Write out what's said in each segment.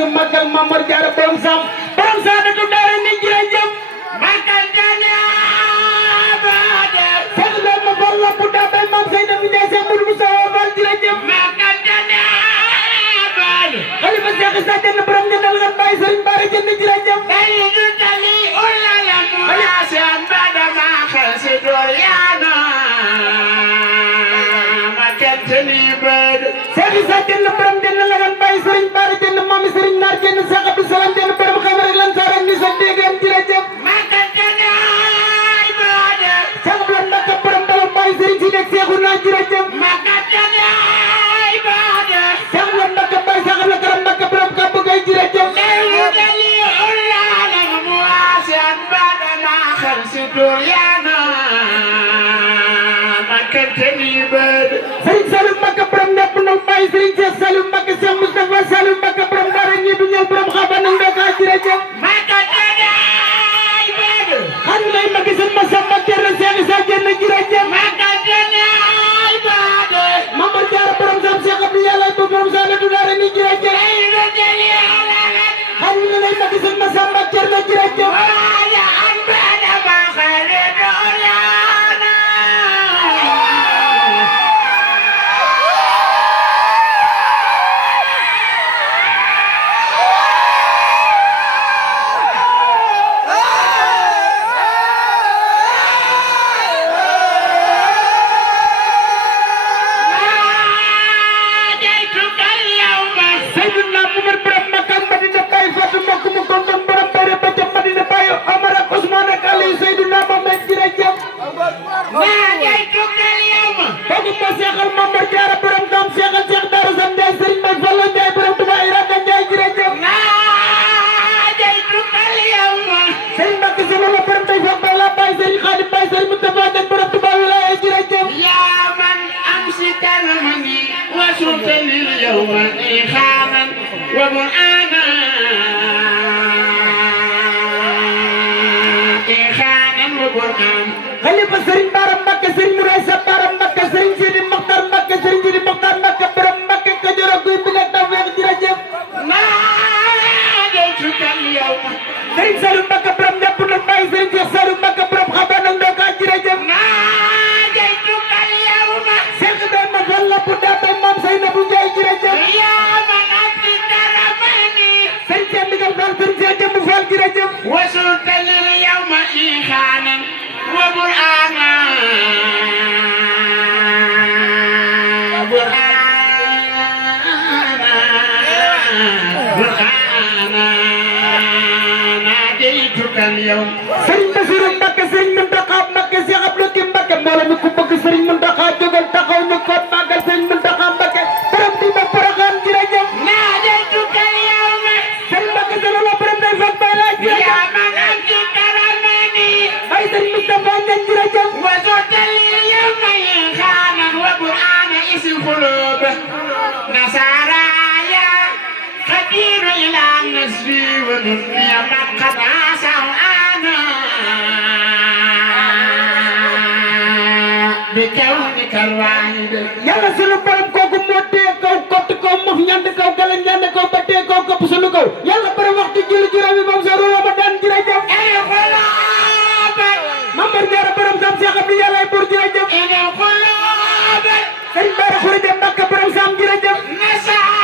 ngi màggal Mamar Jaara borom Sam du daara ni jërëjëf màggal jana baade fekk leen ma bor lampu daa bay maam Seyna bi Njaay Seex Mudu Musaa Fall jërëjëf màggal jana baade xalifa Seex Isa Jeen borom ñandal nga bàyyi Sëriñ Bara Jeen jërëjëf day du tali ulala mu seen bada ma xel si door yaana ma kenteni bad Seex Isa Jeen borom Jeen la nga bàyyi Sëriñ Bara Jeen maam Sëriñ Naar Jeen Seex Abdou Salam Jeen borom xam rek lan sa rek ni sa dégam jërëjëf màggal jana baade Seex Blan Mbàkke borom dala bàyyi Sëriñ si nekk Seexu naa jërëjëf màggal jana baade Seex Blan Mbàkke bàyyi Seex la karam Mbàkke borom ka bëggay jërëjëf Sëriñ Saliou Mbacke borom nepp na bàyyi Sëriñ Cheikh Saliou Mbacke Cheikh Moustapha Saliou Mbacke borom dara ñi du ñëw borom xaban ak ndoka jërëjëf xam ngay Mbacke seen Massamba Thierno Cheikh Issa Diène jërëjëf Mamar Diarra borom Sam Cheikh Abdou Yàlla bu borom Sane du dara ni jërëjëf xam nga ngay Mbacke seen Massamba Thierno jërëjëf Xalifa Sëriñ Bara Mbacke Sëriñ Mouray Sa Bara Mbacke Sëriñ Sidi Mokhtar Mbacke Sëriñ Sidi Mokhtar Mbacke borom Mbacke Kajoor ak guy bi nekk taw weex jërëjëf Sëriñ Saliou Mbacke borom ñëpp na bàyyi Sëriñ Cheikh Saliou Mbacke borom xaban ak ndoka jërëjëf Cheikh Ibrahima Fall la bu daa bay maam Seyna bu Njaay jërëjëf Sëriñ Cheikh Ndigal Fall Sëriñ Cheikh Jëmb Fall jërëjëf وبرهانا ناديتك اليوم سيرن بشير مبكى سيرن منتخا مبكى شيخ عبد الحكيم مبكى مولا mi ku bëgg sëriñ Muntaxa jógal taxaw ñu ko magal sëriñ Muntaxa Mbacké borom bi ba programme jërëjëf ناديتك اليوم sëriñ Mbacké solo la borom day fat bay laaj ya manam ci karamani ay sëriñ Mustafa ñan jërëjëf وزرتل اليوم خانا وقرآن اسم قلوب نصارايا خبير إلى نسبي ونبي من قد عسوا أنا بكونك الواحد يلا سلو برم كوكو موتي كو كوت كو مف ñand kaw gala ñand kaw batte kaw ko sunu kaw yalla bari waxtu julli juróomi bam sa Ramadan jërëjëf ay xola Mamar Jaara borom Sam Cheikh Abdou Yàlla bur jërëjëf ene xoloobe Sëriñ Bara Xurija Mbàkke borom Sam jërëjëf nasara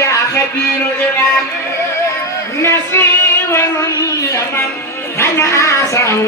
ya xabiru ilam nasiwal yaman ana asaw